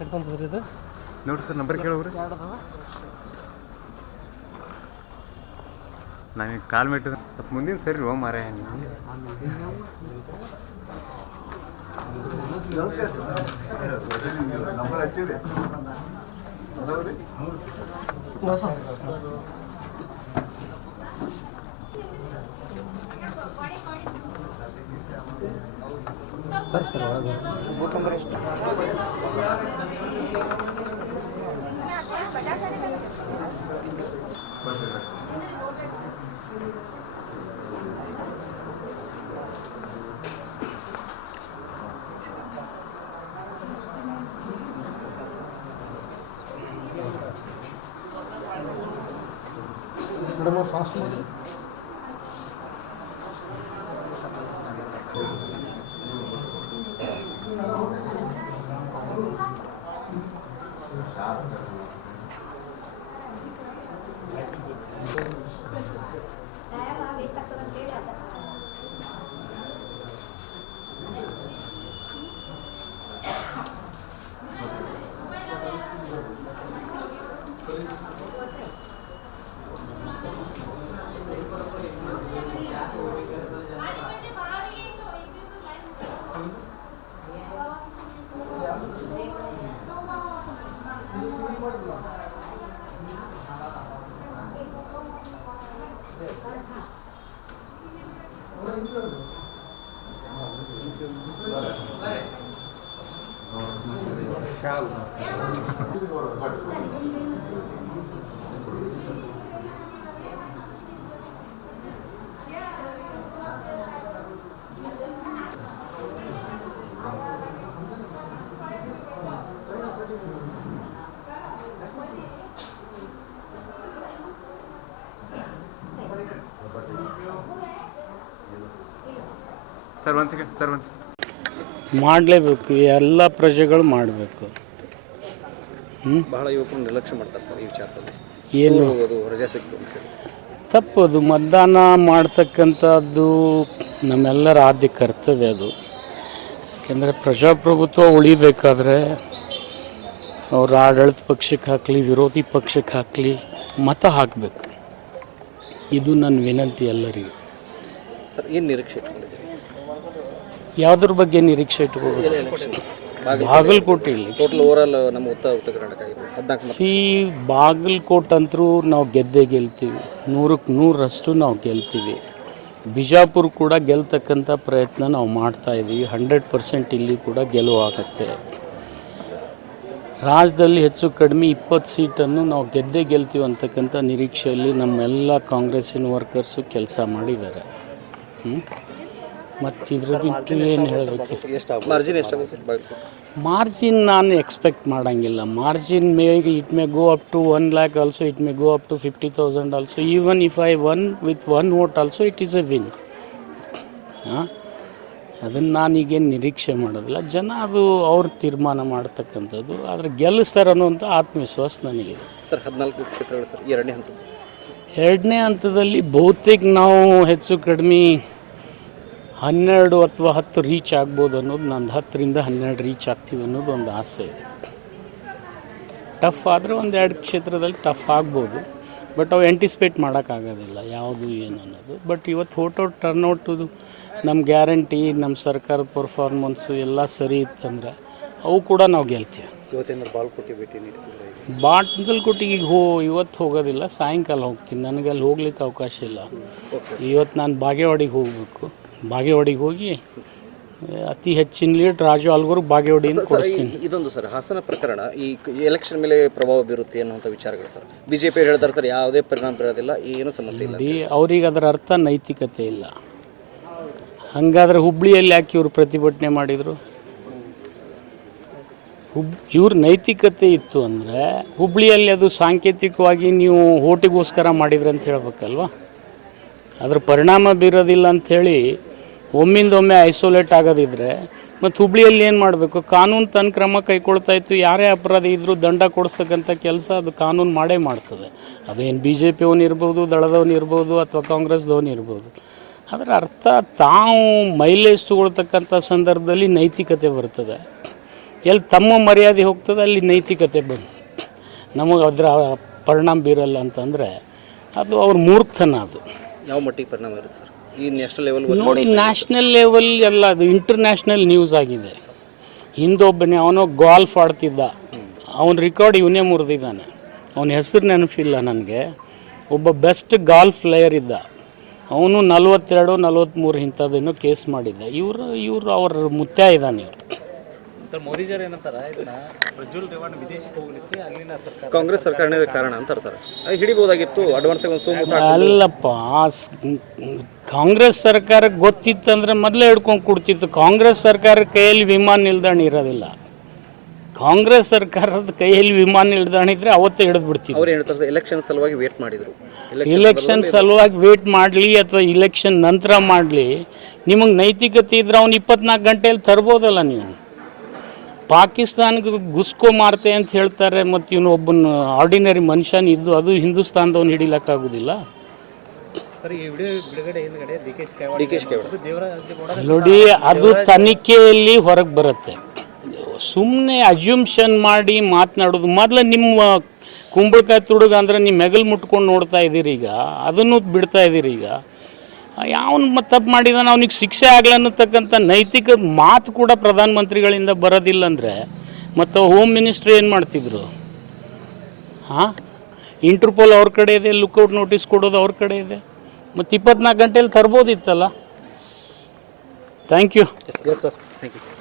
ಕಟ್ಕೊಂತದ್ರಿ ಇದು ನೋಡ್ರಿ sir number ಕೇಳೋರು ನನಗೆ ಕಾಲ್ ಮೆಟ್ಟಿದ ಸ್ವಲ್ಪ ಮುಂದಿನ ಸರಿ ರೋ ಮಾರೇ ಬರ್ರಿ ಸರ್ ಒಳಗೆ ಬೂತ್ ನಂಬರ್ ಎಷ್ಟು ಮೇಡಮ್ ಫಾಸ್ಟ್ ಮಾಡಿ ಸರ್ ಒಂದು ಸೆಕೆಂಡ್ ಸರ್ ಒಂದು ಮಾಡಲೇಬೇಕು, ಎಲ್ಲ ಪ್ರಜೆಗಳು ಮಾಡಬೇಕು. ಬಹಳ ಯುವಕರು ನಿರ್ಲಕ್ಷ್ಯ ಮಾಡ್ತಾರೆ ಸರ್ ಈ ವಿಚಾರದಲ್ಲಿ. ಏನು ರಜೆ ಸಿಕ್ತು ಅಂತ ಹೇಳಿ ತಪ್ಪದು. ಮತದಾನ ಮಾಡ್ತಕ್ಕಂಥದ್ದು ನಮ್ಮೆಲ್ಲರ ಆದ್ಯ ಕರ್ತವ್ಯ ಅದು. ಯಾಕೆಂದರೆ ಪ್ರಜಾಪ್ರಭುತ್ವ ಉಳಿಬೇಕಾದ್ರೆ ಅವ್ರ ಆಡಳಿತ ಪಕ್ಷಕ್ಕೆ ಹಾಕಲಿ ವಿರೋಧಿ ಪಕ್ಷಕ್ಕೆ ಹಾಕಲಿ ಮತ ಹಾಕಬೇಕು. ಇದು ನನ್ನ ವಿನಂತಿ ಎಲ್ಲರಿಗೂ. ಸರ್ ಏನು ನಿರೀಕ್ಷೆ ಇಟ್ಕೊಂಡಿದ್ದೀರಿ? ಯಾವುದ್ರ ಬಗ್ಗೆ ನಿರೀಕ್ಷೆ ಇಟ್ಕೋಬೇಕು? ಬಾಗಲಕೋಟೆ ಇಲ್ಲಿ ಟೋಟಲ್ ಓವರಾಲ್ ನಮ್ಮ ಉತ್ತರ ಕರ್ನಾಟಕ ಆಗಿದೆ. ಬಾಗಲಕೋಟೆ ಅಂತರೂ ನಾವು ಗೆದ್ದೇ ಗೆಲ್ತೀವಿ, 100ಕ್ಕೆ 100ರಷ್ಟು ನಾವು ಗೆಲ್ತೀವಿ. ಬಿಜಾಪುರ ಕೂಡ ಗೆಲ್ತಕ್ಕಂಥ ಪ್ರಯತ್ನ ನಾವು ಮಾಡ್ತಾಯಿದ್ದೀವಿ. 100% ಇಲ್ಲಿ ಕೂಡ ಗೆಲುವಾಗತ್ತೆ. ರಾಜ್ಯದಲ್ಲಿ ಹೆಚ್ಚು ಕಡಿಮೆ 20 ಸೀಟನ್ನು ನಾವು ಗೆದ್ದೇ ಗೆಲ್ತೀವಿ ಅಂತಕ್ಕಂಥ ನಿರೀಕ್ಷೆಯಲ್ಲಿ ನಮ್ಮೆಲ್ಲ ಕಾಂಗ್ರೆಸ್ಸಿನ ವರ್ಕರ್ಸು ಕೆಲಸ ಮಾಡಿದ್ದಾರೆ. ಮತ್ತು ಇದ್ರ ಬಿಟ್ಟು ಏನು ಹೇಳಬೇಕು? ಮಾರ್ಜಿನ್ ನಾನು ಎಕ್ಸ್ಪೆಕ್ಟ್ ಮಾಡೋಂಗಿಲ್ಲ. Margin it may go up to 1 lakh also, it may go up to 50,000 also. Even if I won with 1 vote also it is a win. ಅದನ್ನು ನಾನೀಗೇನು ನಿರೀಕ್ಷೆ ಮಾಡೋದಿಲ್ಲ. ಜನ ಅದು ಅವ್ರು ತೀರ್ಮಾನ ಮಾಡ್ತಕ್ಕಂಥದ್ದು. ಆದರೆ ಗೆಲ್ಲಿಸ್ತಾರೆ ಅನ್ನೋಂಥ ಆತ್ಮವಿಶ್ವಾಸ ನನಗಿದೆ. ಸರ್ 14 ಕ್ಷೇತ್ರಗಳು ಸರ್ ಎರಡನೇ ಹಂತದಲ್ಲಿ ಬಹುತೇಕ ನಾವು ಹೆಚ್ಚು ಕಡಿಮೆ 12 ಅಥವಾ 10 ರೀಚ್ ಆಗ್ಬೋದು ಅನ್ನೋದು ನಂದು. 10ರಿಂದ 12 ರೀಚ್ ಆಗ್ತೀವಿ ಅನ್ನೋದು ಒಂದು ಆಸೆ ಇದೆ. ಟಫ್ ಆದರೆ 1-2 ಕ್ಷೇತ್ರದಲ್ಲಿ ಟಫ್ ಆಗ್ಬೋದು, ಬಟ್ ಅವು ಆ್ಯಂಟಿಸಿಪೇಟ್ ಮಾಡೋಕ್ಕಾಗೋದಿಲ್ಲ ಯಾವುದು ಏನು ಅನ್ನೋದು. ಬಟ್ ಇವತ್ತು ಟರ್ನ್ಔಟು ನಮ್ಮ ಗ್ಯಾರಂಟಿ, ನಮ್ಮ ಸರ್ಕಾರದ ಪರ್ಫಾರ್ಮೆನ್ಸು ಎಲ್ಲ ಸರಿ ಇತ್ತಂದರೆ ಅವು ಕೂಡ ನಾವು ಗೆಲ್ತೀವಿ. ಬಾಗಲಕೋಟೆ ಭೇಟಿ ನೀಡ್ತಿಲ್ಲ? ಬಾಗಲಕೋಟೆಗೆ ಇವತ್ತು ಹೋಗೋದಿಲ್ಲ, ಸಾಯಂಕಾಲ ಹೋಗ್ತೀನಿ. ನನಗೆ ಅಲ್ಲಿ ಹೋಗ್ಲಿಕ್ಕೆ ಅವಕಾಶ ಇಲ್ಲ. ಇವತ್ತು ನಾನು ಬಾಗೇವಾಡಿಗೆ ಹೋಗಬೇಕು. ಬಾಗೇವಾಡಿಗೆ ಹೋಗಿ ಅತಿ ಹೆಚ್ಚಿನ ಲೀಡ್ ರಾಜು ಆಲ್ಗೂರ್ಗೆ ಬಾಗೇವಾಡಿಯಿಂದ ಕೊಡಿಸ್ತೀನಿ. ಇದೊಂದು ಸರ್ ಹಾಸನ ಪ್ರಕರಣ ಈ ಎಲೆಕ್ಷನ್ ಮೇಲೆ ಪ್ರಭಾವ ಬೀರುತ್ತೆ ಅನ್ನುವಂಥ ವಿಚಾರಗಳು ಸರ್ ಬಿಜೆಪಿ ಹೇಳ್ತಾರೆ ಸರ್. ಯಾವುದೇ ಪರಿಣಾಮ ಬೀರೋದಿಲ್ಲ, ಏನು ಸಮಸ್ಯೆ ಇಲ್ಲ. ಅವ್ರಿಗೆ ಅದರ ಅರ್ಥ ನೈತಿಕತೆ ಇಲ್ಲ. ಹಾಗಾದರೆ ಹುಬ್ಳಿಯಲ್ಲಿ ಯಾಕೆ ಇವರು ಪ್ರತಿಭಟನೆ ಮಾಡಿದರು? ಇವ್ರ ನೈತಿಕತೆ ಇತ್ತು ಅಂದರೆ ಹುಬ್ಳಿಯಲ್ಲಿ ಅದು ಸಾಂಕೇತಿಕವಾಗಿ ನೀವು ಓಟಿಗೋಸ್ಕರ ಮಾಡಿದ್ರಿ ಅಂತ ಹೇಳ್ಬೇಕಲ್ವ. ಅದ್ರ ಪರಿಣಾಮ ಬೀರೋದಿಲ್ಲ ಅಂಥೇಳಿ ಒಮ್ಮಿಂದೊಮ್ಮೆ ಐಸೋಲೇಟ್ ಆಗೋದಿದ್ರೆ ಮತ್ತು ಹುಬ್ಳಿಯಲ್ಲಿ ಏನು ಮಾಡಬೇಕು? ಕಾನೂನು ತನ್ನ ಕ್ರಮ ಕೈಗೊಳ್ತಾಯಿತ್ತು. ಯಾರೇ ಅಪರಾಧಿ ಇದ್ದರೂ ದಂಡ ಕೊಡಿಸ್ತಕ್ಕಂಥ ಕೆಲಸ ಅದು ಕಾನೂನು ಮಾಡೇ ಮಾಡ್ತದೆ. ಅದೇನು BJP ಅವನು ಇರ್ಬೋದು, ದಳದವನು ಇರ್ಬೋದು, ಅಥವಾ ಕಾಂಗ್ರೆಸ್ದವನು ಇರ್ಬೋದು. ಅದರ ಅರ್ಥ ತಾವು ಮೈಲೇಜ್ ತಗೊಳ್ತಕ್ಕಂಥ ಸಂದರ್ಭದಲ್ಲಿ ನೈತಿಕತೆ ಬರ್ತದೆ. ಎಲ್ಲಿ ತಮ್ಮ ಮರ್ಯಾದೆ ಹೋಗ್ತದೆ ಅಲ್ಲಿ ನೈತಿಕತೆ ಬಂದು ನಮಗೆ ಅದರ ಪರಿಣಾಮ ಬೀರಲ್ಲ ಅಂತಂದರೆ ಅದು ಅವ್ರ ಮೂರ್ಖತನ ಅದು. ಯಾವ ಮಟ್ಟಿಗೆ ಪರಿಣಾಮ ಇರುತ್ತೆ ಸರ್ ಈ ನ್ಯಾಷನಲ್ ಲೆವೆಲ್? ನೋಡಿ, ನ್ಯಾಷನಲ್ ಲೆವೆಲ್ ಎಲ್ಲ ಅದು ಇಂಟರ್ನ್ಯಾಷನಲ್ ನ್ಯೂಸ್ ಆಗಿದೆ. ಹಿಂದೊಬ್ಬನೇ ಅವನು ಗಾಲ್ಫ್ ಆಡ್ತಿದ್ದ, ಅವನ ರೆಕಾರ್ಡ್ ಇವನೇ ಮುರಿದಿದ್ದಾನೆ. ಅವನ ಹೆಸರು ನೆನಪಿಲ್ಲ ನನಗೆ. ಒಬ್ಬ ಬೆಸ್ಟ್ ಗಾಲ್ಫ್ ಪ್ಲೇಯರ್ ಇದ್ದ, ಅವನು 42-43 ಇಂಥದ್ದೇನೋ ಕೇಸ್ ಮಾಡಿದ್ದ. ಇವರು ಅವ್ರ ಮುತ್ಯ ಇದ್ದಾನೆ ಇವರು. ಸರ್ ಮೋದಿಜರ್ ಏನಂತಾರೆ ಇದನ್ನ ಪ್ರಜ್ವಲ್ ರೇವಣ್ಣ ವಿದೇಶಕ್ಕೆ ಹೋಗ್ಲಿಕ್ಕೆ ಅಲ್ಲಿನ ಸರ್ಕಾರ ಕಾಂಗ್ರೆಸ್ ಸರ್ಕಾರನೇ ಕಾರಣ ಅಂತಾರೆ ಸರ್. ಹಿಡಿಬೋದಾಗಿತ್ತು ಅಡ್ವಾನ್ಸಾಗಿ ಒಂದು ಸೋಮು ಅಲ್ಲಪ್ಪ, ಕಾಂಗ್ರೆಸ್ ಸರ್ಕಾರಕ್ಕೆ ಗೊತ್ತಿತ್ತಂದ್ರೆ ಮೊದಲೇ ಹಿಡ್ಕೊಂಡು ಕೊಡ್ತಿತ್ತು. ಕಾಂಗ್ರೆಸ್ ಸರ್ಕಾರ ಕೈಯಲ್ಲಿ ವಿಮಾನ ನಿಲ್ದಾಣ ಇರೋದಿಲ್ಲ. ಕಾಂಗ್ರೆಸ್ ಸರ್ಕಾರದ ಕೈಯಲ್ಲಿ ವಿಮಾನ ನಿಲ್ದಾಣ ಇದ್ದರೆ ಅವತ್ತೇ ಹಿಡಿದು ಬಿಡ್ತಿದ್ರು. ಅವ್ರು ಹೇಳ್ತಾರೆ ಸರ್ ಎಲೆಕ್ಷನ್ ಸಲುವಾಗಿ ವೇಟ್ ಮಾಡಿದರು. ಇಲೆಕ್ಷನ್ ಸಲುವಾಗಿ ವೇಟ್ ಮಾಡಲಿ ಅಥವಾ ಇಲೆಕ್ಷನ್ ನಂತರ ಮಾಡಲಿ, ನಿಮಗೆ ನೈತಿಕತೆ ಇದ್ರೆ ಅವ್ನು 24 ಗಂಟೆಯಲ್ಲಿ ತರ್ಬೋದಲ್ಲ. ನೀವು ಪಾಕಿಸ್ತಾನಕ್ಕೆ ಗುಸ್ಕೋ ಮಾರ್ತೆ ಅಂತ ಹೇಳ್ತಾರೆ, ಮತ್ತು ಇವನು ಒಬ್ಬನ ಆರ್ಡಿನರಿ ಮನುಷ್ಯನ ಇದ್ದು ಅದು ಹಿಂದೂಸ್ತಾನದವನು ಹಿಡಿಲಕ್ಕಾಗೋದಿಲ್ಲ. ಸರ್ ಈ ವಿಡಿಯೋ ಬಿಡುಗಡೆ ಹಿಂದ್ಗಡೆ ಡಿ ಕೆ ಶಿ ದೇವರಾಜ್ ನೋಡಿ, ಅದು ತನಿಖೆಯಲ್ಲಿ ಹೊರಗೆ ಬರುತ್ತೆ. ಸುಮ್ಮನೆ ಅಜ್ಯೂಮ್ಷನ್ ಮಾಡಿ ಮಾತನಾಡೋದು. ಮೊದಲು ನಿಮ್ಮ ಕುಂಬಳಕಾಯಿ ತುಡುಗ ಅಂದರೆ ನೀವು ಮೆಗಲ್ ಮುಟ್ಕೊಂಡು ನೋಡ್ತಾ ಇದ್ದೀರಿ, ಈಗ ಅದನ್ನು ಬಿಡ್ತಾ ಇದ್ದೀರಿ. ಈಗ ಯಾವನು ತಪ್ಪು ಮಾಡಿದಾನೆ ಅವನಿಗೆ ಶಿಕ್ಷೆ ಆಗಲಿ ಅನ್ನತಕ್ಕಂಥ ನೈತಿಕ ಮಾತು ಕೂಡ ಪ್ರಧಾನಮಂತ್ರಿಗಳಿಂದ ಬರೋದಿಲ್ಲ ಅಂದರೆ ಮತ್ತು ಹೋಮ್ ಮಿನಿಸ್ಟ್ರಿ ಏನು ಮಾಡ್ತಿದ್ರು? ಹಾಂ, ಇಂಟರ್ಪೋಲ್ ಅವ್ರ ಕಡೆ ಇದೆ, ಲುಕ್ಔಟ್ ನೋಟಿಸ್ ಕೊಡೋದು ಅವ್ರ ಕಡೆ ಇದೆ, ಮತ್ತು 24 ಗಂಟೆಯಲ್ಲಿ ತರ್ಬೋದಿತ್ತಲ್ಲ. Thank you. Yes sir, thank you sir.